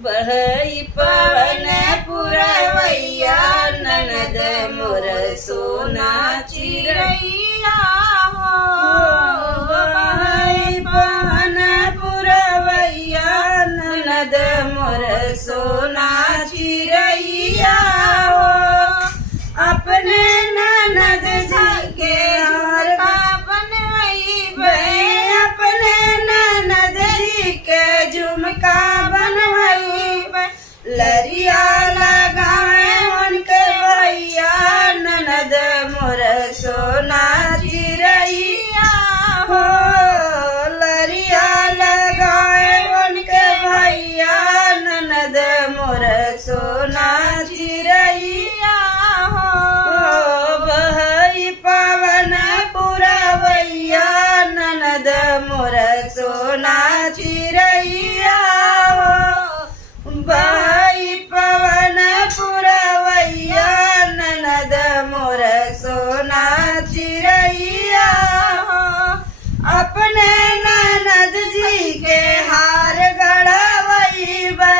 बहई पवन पुरवैया ननद मोर सोना चिरैया हो। बहई पवन पुरवैया ननद मोर सोना चिरैया हो। अपने ननद जी के हार का बनवैबे, अपने ननद जी के झुमका बनवैबे। लरिया लगावे उनके भैया ननद मोर सोना चिरैया हो। लरिया लगावे उनके भैया ननद मोर सोना चिरैया हो। बहई पवन पुरवैया ननद मोर सोना चिरैया हो। बहई पवन पुरवैया ननद मोर सोना चिरैया हो। अपने ननद जी के हार गढ़वैबे,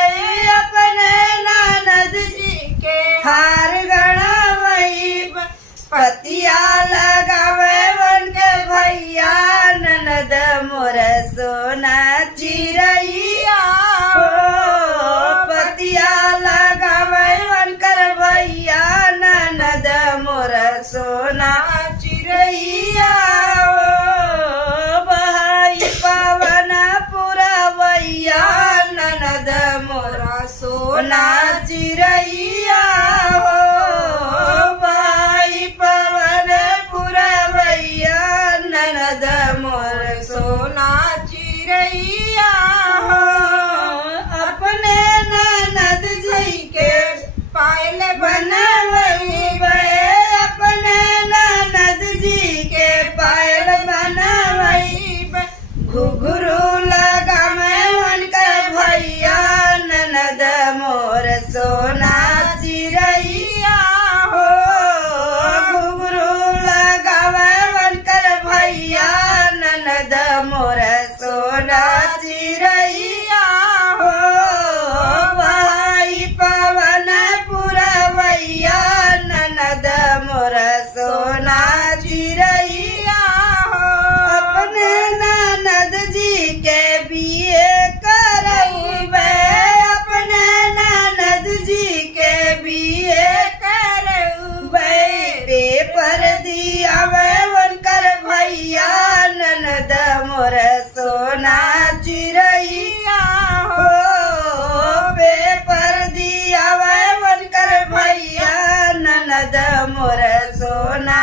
अपने ननद जी के हार गढ़वैबे। पतिया लगावे उनके भैया ननद मोर सोना चिरैया हो। पतिया लगावे उनकर भैया ननद मोर सोना चिरैया हो। बहई पवन पुरवैया ननद मोर सोना चिरैया हो। बहई पवन पुरवैया ननद मोर सोना चिरैया हो। अपने ननद जी के पायल बनवैबे, अपने ननद जी के पायल बनवैबे। घुघरू लगावे उनके भैया ननद मोर सोना चिरैया हो। घुघरू लगावे उनकर भैया ननद मोर सोना चिरैया हो। बहई पवन पुरवैया ननद मोर सोना चिरैया हो। अपने ननद जी के बिये करैबे, अपने ननद जी के बिये करैबे। पेपर दियावे उनकर भैया ननद मोर सोना चिरैया हो। पेपर दियावे उनकर भैया ननद मोर सोना